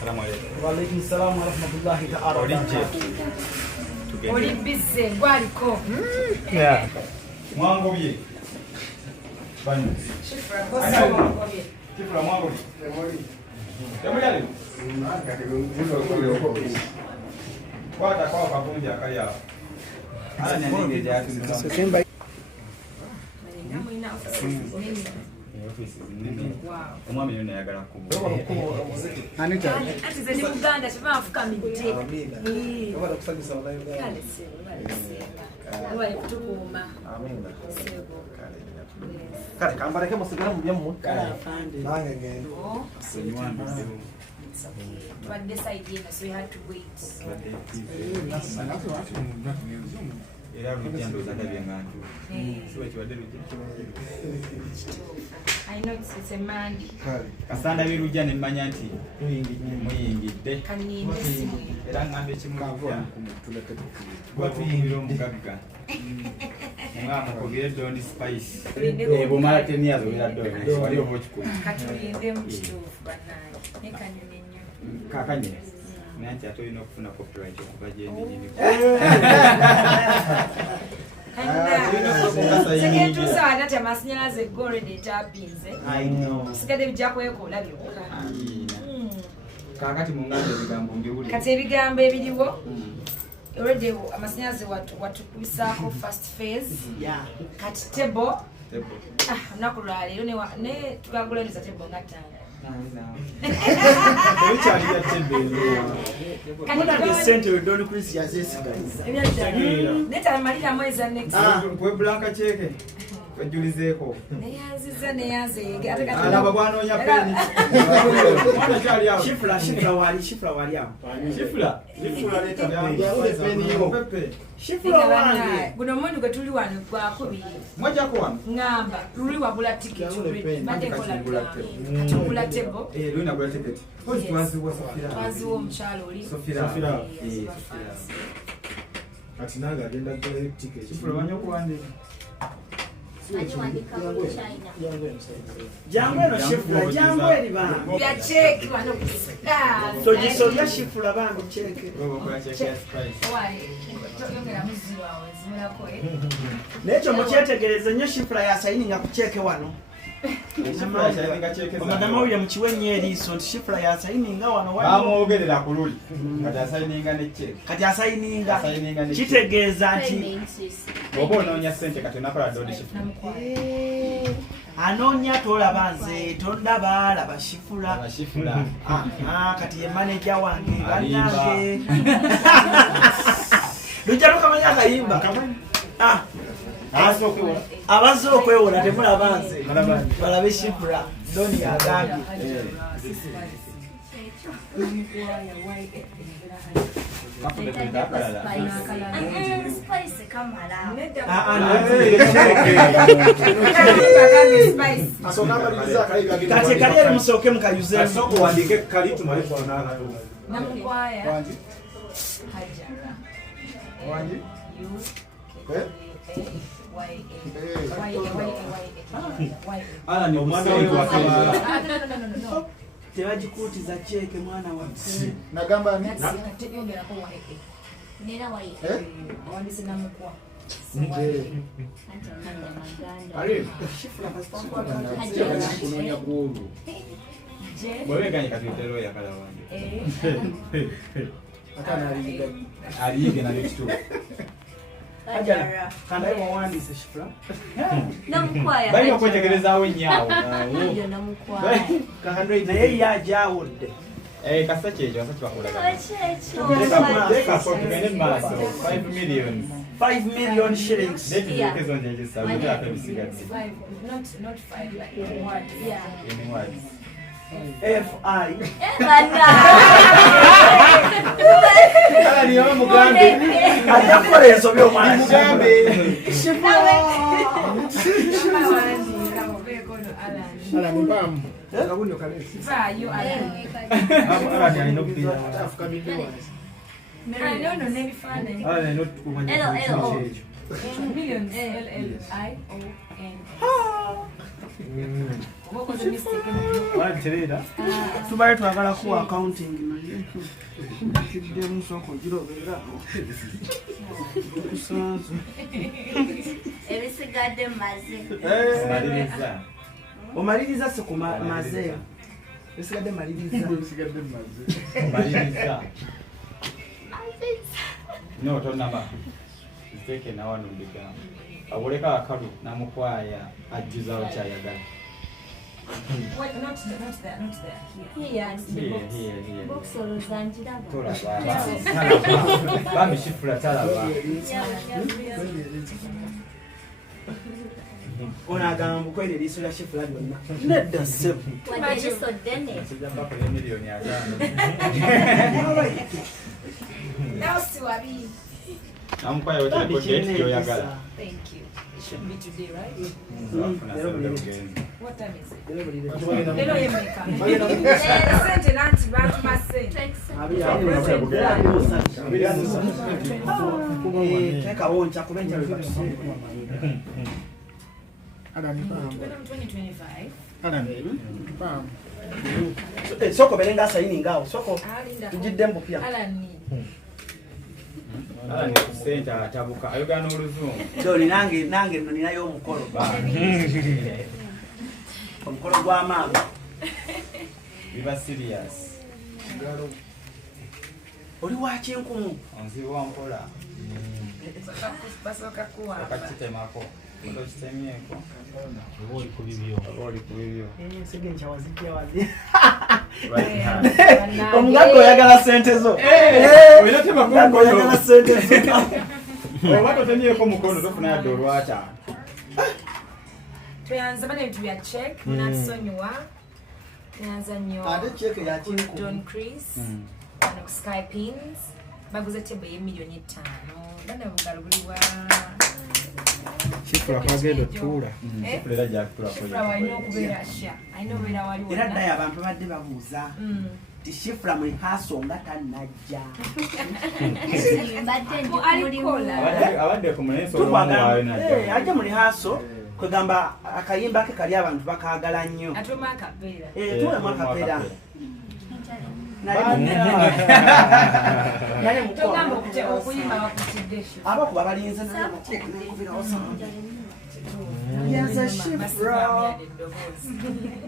Salamu alaykum. Wa alaykum salaam wa rahmatullahi ta'ala. Oli busy gwaliko. Yeah. Mwangobye. Banyu. Shifrah bosa mwangobye. Shifrah mwangobye. Yamuyale. Kwata kwa kakunja kaya. Ala nyanige jatu nzamba. Omwami yona yagala kubo. Anita. Ati ze ni Uganda chiva afuka midde. Wala kusanyisa online. Kale se, wale kutukuma. Amina. Kale kambareke musigala mu byammu. Kale afande. Nange ngende. But this idea, so we had to wait. I know it's a man. Kasanda birujja ne mmanya nti muyingidde. Era ngambe kimugavya. Gwatuyingira omugagga. Mwama kogere dondi spice. Bumala teniazo era dondi. Wali obo kikulu. Katuyinde mu kituufu bannange. Nekanyumye nnyo. Kakanye. Nanti atolina okufuna copyright okuva gye nnyini. Seketuusa ate amasannyalaze golden tapinze. I know. Sigadde bijja kwekola byokka. Kakati mungambe ebigambo mbiwulire. Kati ebigambo ebiriwo already amasannyalaze watukubisaako first phase. Kati table. Olunaku lwa leero ne tugagulaniza table nga ttaano. Wejulizeeko. Neyanziza. Alaba bwanoonya peni. Mwana kyali awo. Shifrah wali awo. Shifrah leta peni yo. Pepe. Shifrah wange. Guno mwendu gwe tuli wano gwakubiri. Mwajjako wano? Ngamba luli wagula tiketi badde nkola kati ogula tebo. Luli nagula tiketi. Hozi twaziwa Sofira. Twaziwa omukyalo oli. Sofira. Kati nange agenda kugula tiketi. Shifrah wanyo okuwandiika. Jangwe Shifrah, jangwe liba. Ya cheki wano kusika. Tojisobya Shifrah bambi cheke. Robo kwa cheke ya spice. Wale. Yongera muziro wawe zimulako Nekyo mukyetegereze nnyo Shifrah yasayininga ku cheke wano. Madama uye mchiwe nyeriso nti Shifrah yasayininga wano wano. Bamwogerera ku luli. Kati asayininga ne cheke. Kati asayininga. Kitegeeza nti oba onoonya ssente kati onakola dondi Shifrah. Anoonya tolaba nze tondaba laba Shifrah. Shifrah. Kati ye manager wange bannange. Lujja lukamanya akayimba. Abaze okwewola temulaba nze balabe Shifrah doni yagambye. Kati kali musooke mukayuze okuwandiika kali tumale kwanana. Namukwaya. Hajara. Wangi? Ala ni omwana we wakamala. tebagikuutiza cheke mwana wa Nagamba ni Nera wayi. Wandise namukwa. Ali. Kunonya kuulu. Bwewe ganye kati otero yakala wange. akana aliga. Aliige na nekitu. Ajala kanda iwa wandise Shifrah Namukwaya. Bali okwetegerezaawo ennyawo. Ndio namukwaya. naye yajawudde Kasa kyekyo kasa kibakola. Kyecho. Tugende mu maaso. 5 million. 5 million shillings. Netugekezo nje ekisaawe ate ebisigadde. Not 5 like in words. Yeah. In words. FI Ala ni yama mugambe. ajja kukola ensobi omwana Mugambe. Ala mbamu. Kabuno kalesi. You are. Ala ni alina okubira. Afrika milioni. No, never find Ala ni alina okumanya. Millions. LLION. nakoze mistake mu Waterera. Tubaye twagala ku accounting naye. Kidde musoko girobera. Kusanzu. Ebisigadde maze. Maliriza. Omaliriza se ku maze. Ebisigadde maliriza. Ebisigadde maze. Maliriza. No, tonaba. Ziteke na wano ndiga. Awoleka akalu namukwaya ajjuzawo kyayagala. Wait, not there. Here, the box. Here. Box oluzanjiraba. Tolaba. Bambi Shifrah talaba. Onagamba kweli liso lya Shifrah lyonna. Nedda sebo. Wadde liso ddene. Sijja bakole miliyoni 5. Now siwabi. Namukwaya wetali kyoyagala. Thank you. It should be today, right? What time is it? Lero yemeka. Sente nanti bantu masente. Teka woncha kubenja lwebatusa. Alani pam. 2025. Alani pam. Soko belenga sayini ngao. Soko Alinda. tujidde mpya. Alani. Ala ni sente atabuka ayogana oluzungu. Doni nange ninayo omukolo. Omukolo gwa maama. Biba serious. Oli wachi enkumu. Onzi wa mpola. Basoka kuwa. Akakitemako. Ndo kitemyeko. Oli kubibyo. Sege nchawazijja wazi. Right hand. Omugago oyagala sente zo. Omugago oyagala sente zo. Watu temyeko mukono tofuna ya dolwacha. Tuyanza bane bitu bya check nasonyiwa. Tuyanza nnyo. Ate check ya chinku. Don Chris. Ano Sky Pins. Baguze tebo ye milioni 5. Bana bugaluliwa. Shifrah kwagenda tula. Shifrah jakula kwa. Shifrah walina okubeera sha. Alina obeera wali wonna. Era ddayo abantu badde babuuza. Ti Shifrah muli haso nga tannajja. Mbadde ndi Alikola. Abadde ku muneso olwayo najja. Ajja muli haso kwegamba akayimba ke kali abantu bakaagala nnyo. Atuma akabeera. Tuwe mwakapeera. Nale mukolo. Togamba okuyimba bakutidde Shifrah. Abakuba balinze naye amateeka n'ekubira osanga. Yaza Shifrah.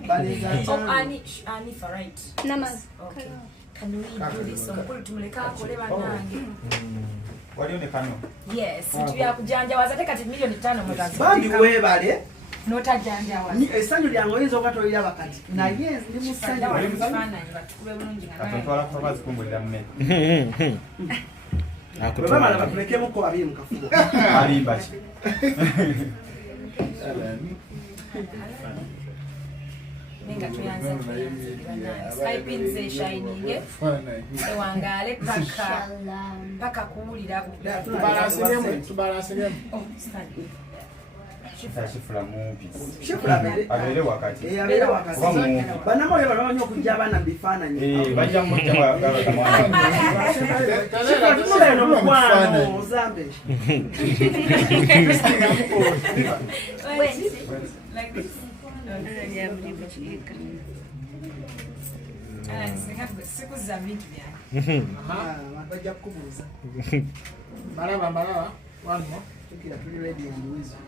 Balinze Oh, Ani for right. Namazi. Okay. Can we do this? Omukulu tumuleka akole bannange. Walionekano. Yes, tuya kujanjawaza tekati milioni 5 mutazi. bambi weebale. Notajanjawaza. Essanyu lyange oyinza okatolera bakati. Naye ndi musanyu. Wali mufaananyi batukube bulungi nga Atotwala kutoka zikumbulira mmere. Bwe bamala batulekemukko babiri mu kafubo. Alimba ki? Nenga tuyanza Skypins shining ewangale paka kuwulira Tubalasingemu. oh study Shifrah mumpi. Shifrah Abeere wakati. abeere wakati. Bannamawulire bano bamanyi okujja abaana mu bifaananyi. Bajja mujja gaba mwana. Shifrah tunula eno mukwano Hozambe. like this siku za vitu vyake Bajja kukubuuza. Malaba. Wano. Tukira tuli ready and wisdom.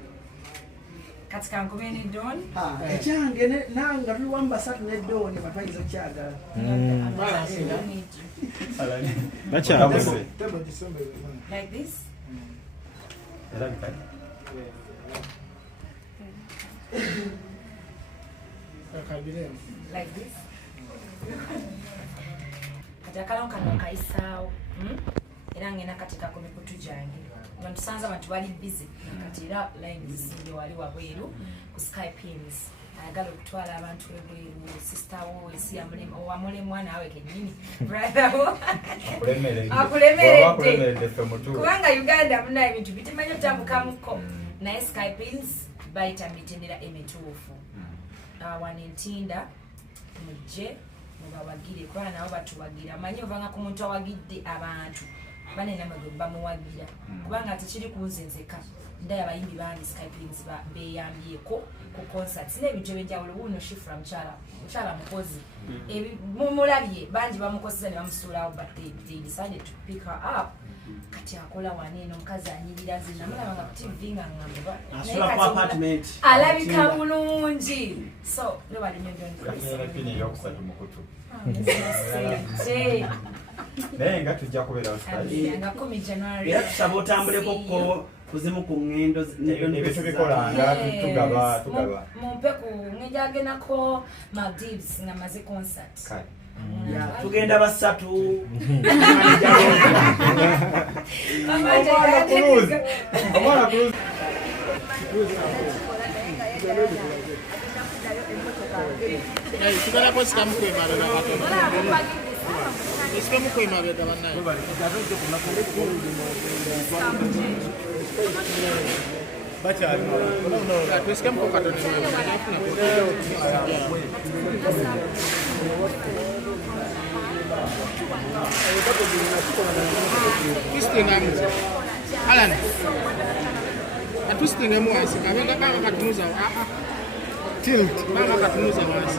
katika ngomeni don Ekyange nanga tuli wamu basatu ne Doni batwayiza kyagala. Bakyabuse. like this Era bikali. like this kati akalongo kano kaisaawo era ngenda katika ku mikutu gyange nga tusanze abantu bali busy kati era line zisimbye wali wabweru ku Skypins ayagala okutwala abantu ebweru sister wo esi yamulema mwana awe kennyini brother wo akulemeredde kubanga Uganda muna ebintu bitimanyi otambukamuko naye Skypins bayita mitendera emituufu wanentinda mujje mubawagire kubanga nabo batuwagira amanyi ovanga ku muntu awagidde abantu banene amagwe bamuwagira kubanga tekiri kunzenzeka ndaya abayimbi bangi skypings beyambyeko ku concerts n'ebintu ebyenjawulo wuno Shifrah mukyala mukozi mumulabye bangi bamukozesa ne bamusuulawo but they decided to pick her up kati akola waneeno omukazi anyirira nze namulaba nga ku TV nga ngamba alabika bulungi so nobody naye nga tujja kubeerawo nga 10 January era tusaba otambuleko kuzimu ku ngendo ebintu bikolanga tugaba mumpe ku ngenda agendako Maldives nga maze concert tugenda basatu Alan, atwisting mwasi kabenga kanga katunuza tilt kanga katunuza mwasi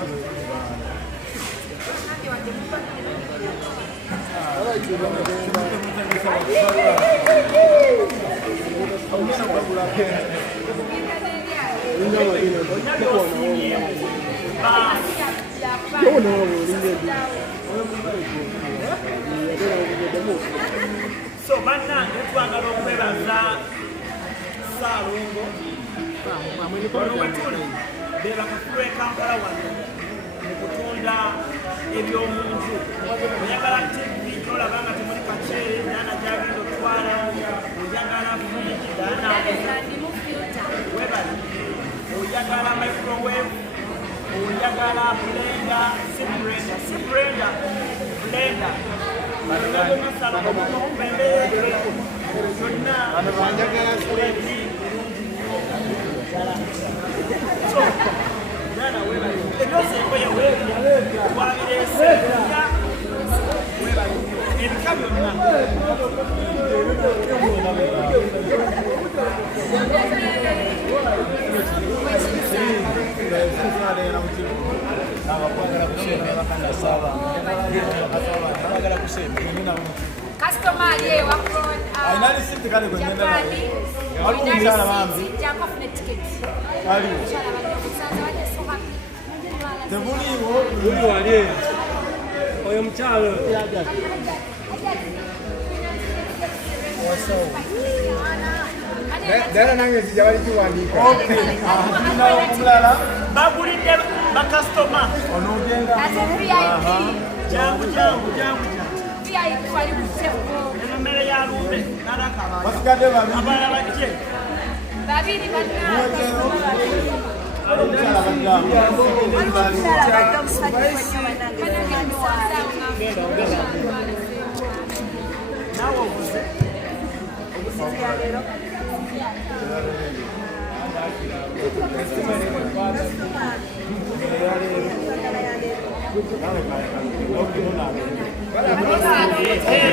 so bannange twagala okwebaza Ssalongo wetuli bebakakulu ekampala wano mu kutunda ebyomunju oyagala TV tolaba nga temuli kaceere naana gyagenda otwala oyagala friji daana webali oyagala microwave oyagala blender si blender customer ye wakron ainali sisi kale kwenye Japani msala bambi Jacob net ticket ali msala bakusanza wale so happy tebuliwo Uli wali oyo mchalo Dera nange sijawali kuandika. na omulala bagulidde bakasitoma onogenda ate VIP jangu VIP wali kuseko emmere ya lumbe narakaba basikadde babiri abala bajje babiri banna omukyala bagamba nawe obuze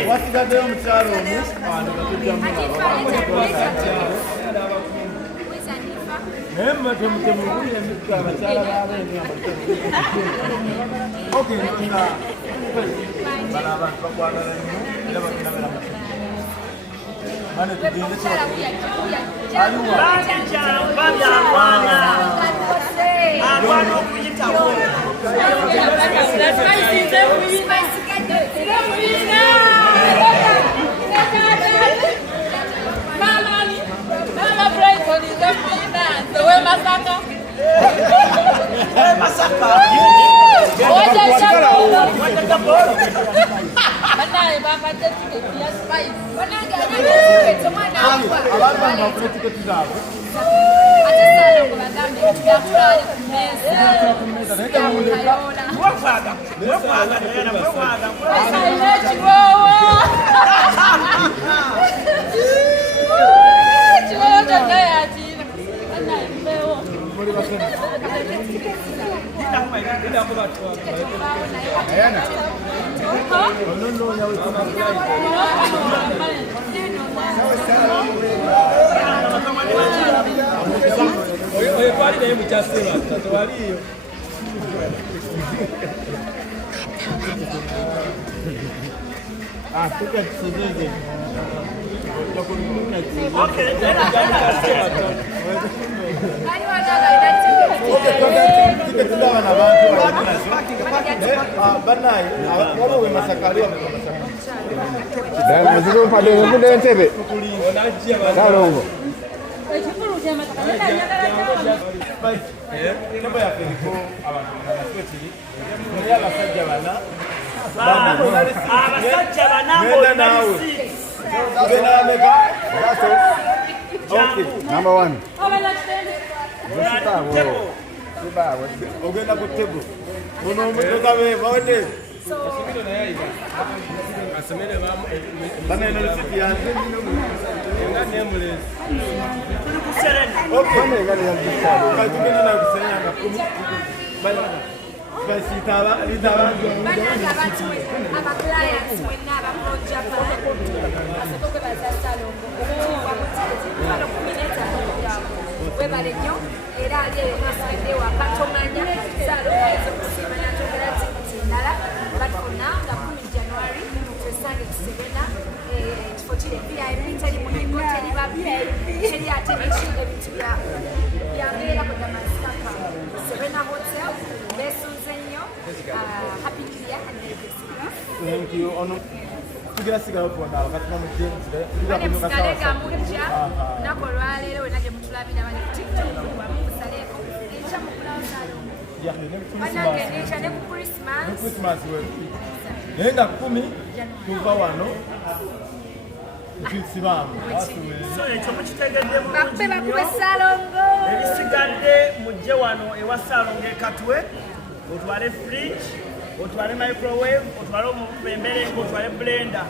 wasigaddeyo omukyalo omu naye mmwe temugulira emikka abakyala baabenga nga bano abantu bakwagala nnyo era bakunabera mu bane tugende aliwa banjamba byalwana alwana okuyitawo masaka abantu bafuna tiketi zaabwe Ssalongo. Number 1. Ogenda ku table. Ono omutoka we bawete. Bana eno lisiti yanze nino mu. Nga nemulezi. Okay. Bana ngale yanze. Katugenda na kusenya nga 10. Bana. Basitaba litaba. Bana abatwe aba clients mwenna aba project asatoke baza Ssalongo. Bano kumineta yabo. Webale nnyo era ali nasabidde wakatomanya Ssalongo ezokusimanya togera ndala batona nga 10 January twesange tusigena ekifo kiri VIP teri mulimu teri babiri teri ate ekishinga ebintu byambeera kudamasaka Serena Hotel besunze nnyo happy new year and merry Christmas. Thank you. Ono tugira sigala kuona wakati na mjenzi bane musalega mujja nako lwaleero wena gye mutulabira bane ku TikTok wamusaleko enkya mukulawo Ssalongo banange enkya ne ku Christmas naye nga 10 tuva wano tukisibamu ekyo mukitegedde bakube bakube Ssalongo ebisigadde mujje wano ewa Ssalongo Katwe otwale fridge otwale microwave otwale omubembere otwale blender